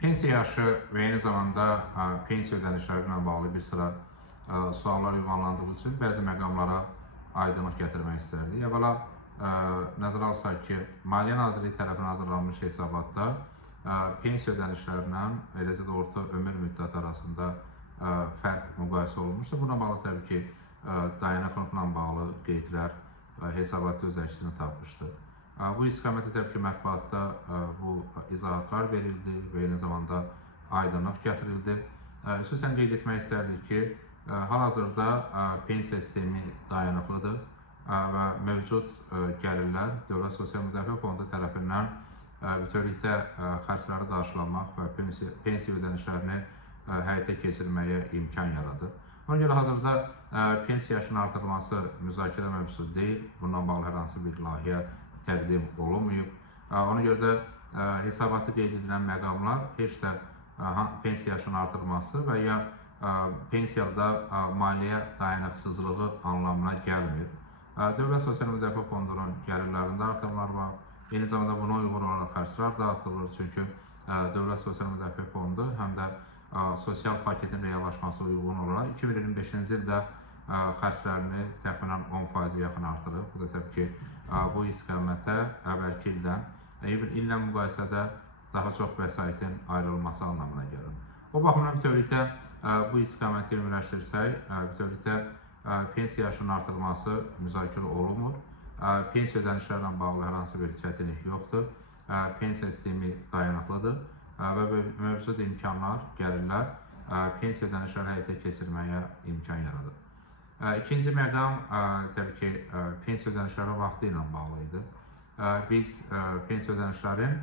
Pensiya yaşı və eyni zamanda pensiya ödənişləri ilə bağlı bir sıra suallar ünvanlandığı üçün bəzi məqamlara aydınlıq gətirmək istərdik. Əvvəla nəzərə alsaq ki, Maliyyə Nazirliyi tərəfindən hazırlanmış hesabatda pensiya ödənişlərlə, eləcə də orta ömür müddəti arasında fərq müqayisə olunmuşdur. Buna bağlı təbii ki, dayanıqlıqla bağlı qeydlər hesabatda öz əksini tapmışdır. Bu istiqamətdə təbii ki, mətbuatda bu izahatlar verildi və eyni zamanda aydınlıq gətirildi. Xüsusən qeyd etmək istərdik ki, hal-hazırda pensiya sistemi dayanıqlıdır və mövcud gəlirlər Dövlət Sosial Müdafiə Fondu tərəfindən bütövlükdə xərcləri qarşılamaq və pensiya ödənişlərini həyata keçirməyə imkan yaradır. Ona görə hazırda pensiya yaşının artırılması müzakirə mövzusu deyil, bundan bağlı hər hansı bir layihə təqdim olunmayıb. Ona görə də hesabatda qeyd edilən məqamlar heç də pensiya yaşının artırılması və ya pensiyada maliyyə dayanıqsızlığı anlamına gəlmir. Dövlət Sosial Müdafiə Fondunun gəlirlərində artımlar var. Eyni zamanda buna uyğun olaraq xərclər də artırılır. Çünki Dövlət Sosial Müdafiə Fondu həm də sosial paketin reallaşması uyğun olaraq 2025-ci ildə xərclərini təxminən 10% yaxın artırıb. Bu da təbii ki, bu istiqamətə əvvəlki illə müqayisədə daha çox vəsaitin ayrılması anlamına gəlir. O baxımdan bütövlükdə bu istiqaməti ümumiləşdirsək, bütövlükdə pensiya yaşının artırılması müzakirə olunmur. Pensiya ödənişlərlə bağlı hər hansı bir çətinlik yoxdur. Pensiya sistemi dayanıqlıdır və mövcud imkanlar, gəlirlər pensiya ödənişləri həyata keçirməyə imkan yaradır. İkinci məqam təbii ki, pensiya ödənişləri vaxtı ilə bağlı idi. Biz pensiya ödənişlərin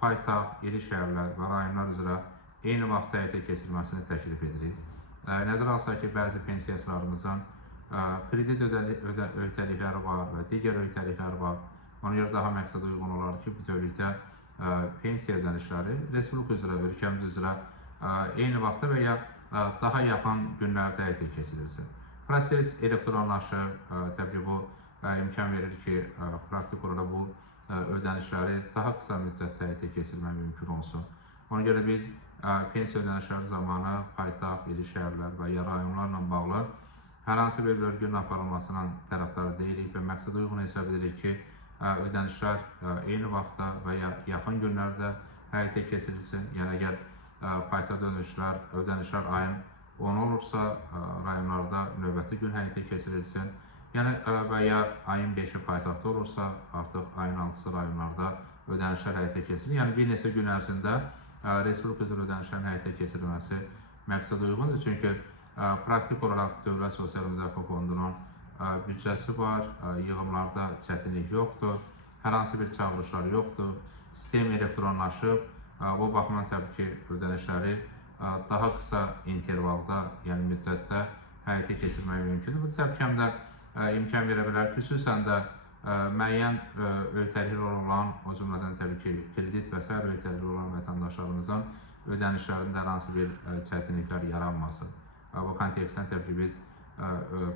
paytaxt, iri şəhərlər və rayonlar üzrə eyni vaxtda həyata keçirilməsini təklif edirik. Nəzərə alsaq ki, bəzi pensiyaçılarımızın kredit öhdəlikləri var və digər öhdəlikləri var. Ona görə daha məqsədə uyğun olaraq ki, bütövlükdə pensiya ödənişləri respublika üzrə, ölkəmiz üzrə eyni vaxtda və ya daha yaxın günlərdə həyata keçirilsin. Proses elektronlaşır, təbii bu imkan verir ki, praktik olaraq bu ödənişləri daha qısa müddətdə həyata keçirmək mümkün olsun. Ona görə biz pensiya ödənişləri zamanı paytaxt, iri şəhərlər və ya rayonlarla bağlı hər hansı bir bölgünün aparılmasının tərəfdarı deyilik və məqsədə uyğun hesab edirik ki, ödənişlər eyni vaxtda və ya yaxın günlərdə həyata keçirilsin. Yəni, əgər paytaxt ödənişlər ayın 10 olursa, rayonlarda növbəti gün həyata keçirilsin. Yəni, və ya ayın 5-i paytaxtda olursa, artıq ayın 6-sı rayonlarda ödənişlər həyata keçirilir. Yəni, bir neçə gün ərzində respublika üzrə ödənişlərin həyata keçirilməsi məqsədə uyğundur. Çünki praktik olaraq Dövlət Sosial Müdafiə Fondunun büdcəsi var, yığımlarda çətinlik yoxdur, hər hansı bir çağırışlar yoxdur, sistem elektronlaşıb, bu baxımdan təbii ki, ödənişləri daha qısa intervalda, yəni müddətdə həyata keçirmək mümkündür. Bu təbii ki, həm də imkan verə bilər ki, xüsusən də müəyyən öhdəliklər olan, o cümlədən təbii ki, kredit və sair öhdəliklər olan vətəndaşlarımızın ödənişlərində hər hansı bir çətinliklər yaranmasın. Bu kontekstdən təbii ki, biz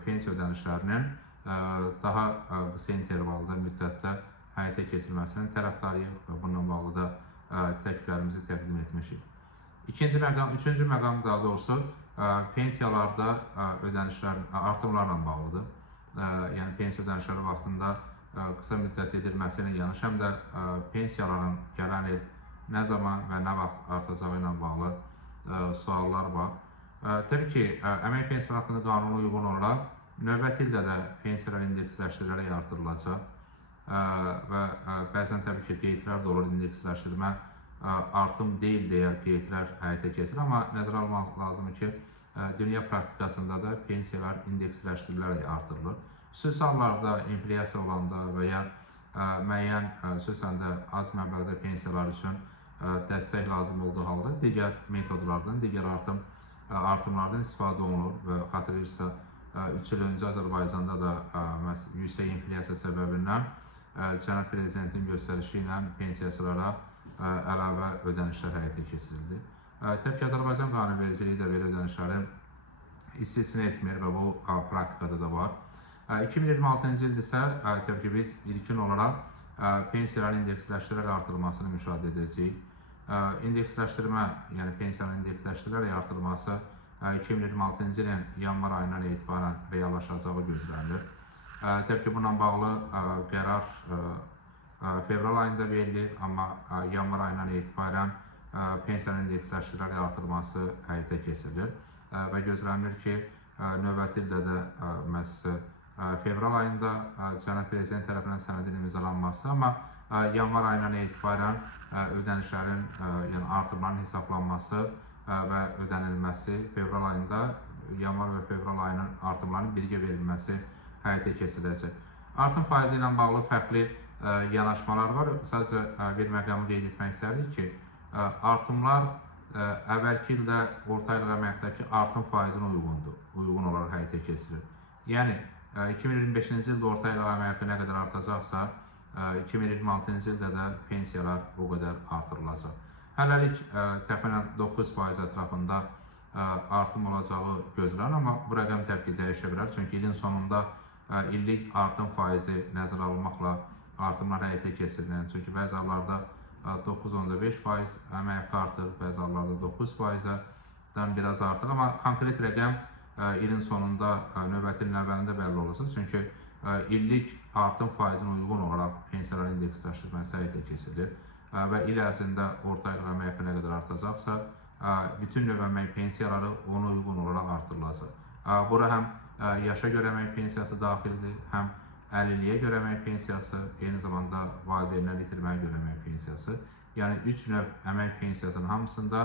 pensiya ödənişlərinin daha qısa intervalda müddətdə həyata keçirilməsinin tərəfdarıyıq və bununla bağlı da təkliflərimizi təqdim etmişik. Üçüncü məqam daha doğrusu pensiyalarda ödənişlərin artımlarla bağlıdır. Yəni, pensiya ödənişləri vaxtında qısa müddət edilməsinin yanaşı həm də pensiyaların gələn il nə zaman və nə vaxt artacağı ilə bağlı suallar var. Təbii ki, əmək pensiyaları haqqında qanuna uyğun olaraq növbəti ildə də pensiyalar indeksləşdirilərək artırılacaq və bəzən təbii ki, qeydlər də olur, indeksləşdirmə artım deyil deyə qeydlər həyata keçirir. Amma nəzərə almaq lazımdır ki, dünya praktikasında da pensiyalar indeksləşdirilərək artırılır. Xüsusi hallarda inflyasiya olanda və ya müəyyən, xüsusən də az məbləğdə pensiyalar üçün dəstək lazım olduğu halda digər metodlardan, digər artımlardan istifadə olunur və xatırlayırsa, 3 il öncə Azərbaycanda da yüksək inflyasiya səbəbindən Cənab Prezidentin göstərişi ilə pensiyaçılara əlavə ödənişlər həyata keçirildi. Təbii ki, Azərbaycan qanunvericiliyi də belə ödənişləri istisna etmir və bu praktikada da var. 2026-cı ildə isə təbii ki, biz ilkin olaraq pensiyaların indeksləşdirərək artırılmasını müşahidə edəcəyik. indeksləşdirmə, yəni pensiyanın indeksləşdirilərək artırılması 2026-cı ilin yanvar ayından etibarən reallaşacağı gözlənilir. Təbii ki, bununla bağlı qərar fevral ayında verilir, amma yanvar ayından etibarən pensiyanın indeksləşdirilərək artırılması həyata keçirilir və gözlənilir ki, növbəti ildə də məhz fevral ayında Cənab Prezident tərəfindən sənədin imzalanması, amma yanvar ayından etibarən ödənişlərin, yəni artımların hesablanması və ödənilməsi fevral ayında yanvar və fevral ayının artımlarının birgə verilməsi həyata keçiriləcək. Artım faizi ilə bağlı fərqli yanaşmalar var. Sadəcə bir məqamı qeyd etmək istərdik ki, artımlar əvvəlki ildə orta aylıq əməkdəki artım faizinə uyğun olaraq həyata keçirilir. Yəni 2025-ci ildə orta aylıq əmək nə qədər artacaqsa, 2026-cı ildə də pensiyalar o qədər artırılacaq. Hələlik təxminən 9% ətrafında artım olacağı gözlənir, amma bu rəqəm təbii ki, dəyişə bilər. Çünki ilin sonunda illik artım faizi nəzərə alınmaqla artımlar həyata keçirilir. Çünki bəzi hallarda 9.5% əmək haqqı artır, bəzi hallarda 9%-dən biraz artıq. Amma konkret rəqəm ilin sonunda növbəti ilin əvvəlində bəlli olacaq. Çünki illik artım faizinə uyğun olaraq pensiyaların indeksləşdirməsi həyata keçirilir və il ərzində orta aylıq əmək haqqı nə qədər artacaqsa, bütün növ əmək pensiyaları ona uyğun olaraq artırılacaq. Bura həm yaşa görə əmək pensiyası daxildir, həm əlilliyə görə əmək pensiyası, eyni zamanda valideynlər itirməyə görə əmək pensiyası. Yəni 3 növ əmək pensiyasının hamısında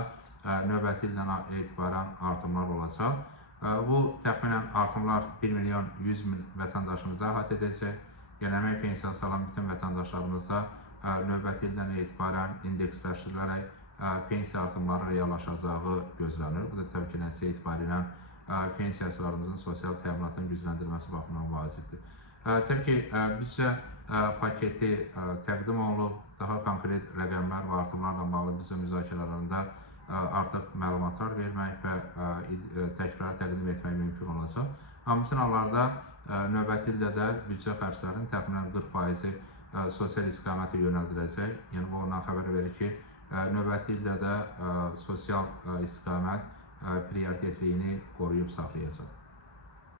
növbəti ildən etibarən artımlar olacaq. Bu təxminən artımlar 1.100.000 vətəndaşımızı əhatə edəcək. Yəni əmək pensiyası alan bütün vətəndaşlarımızda növbəti ildən etibarən indeksləşdirilərək pensiya artımları reallaşacağı gözlənilir. Bu da təbii ki, nəticə etibarilə pensiyacılarımızın sosial təminatın gücləndirilməsi baxımından vacibdir. Təbii ki, büdcə paketi təqdim olunub, daha konkret rəqəmlər və artımlarla bağlı büdcə müzakirələrində artıq məlumatlar vermək və təkrar təqdim etmək mümkün olacaq. Amma bütün hallarda növbəti ildə də büdcə xərclərinin təxminən 40% sosial istiqamətə yönəldiləcək. Yəni, bu ondan xəbər verir ki, növbəti ildə də sosial istiqamət prioritetliyini qoruyub saxlayacaq.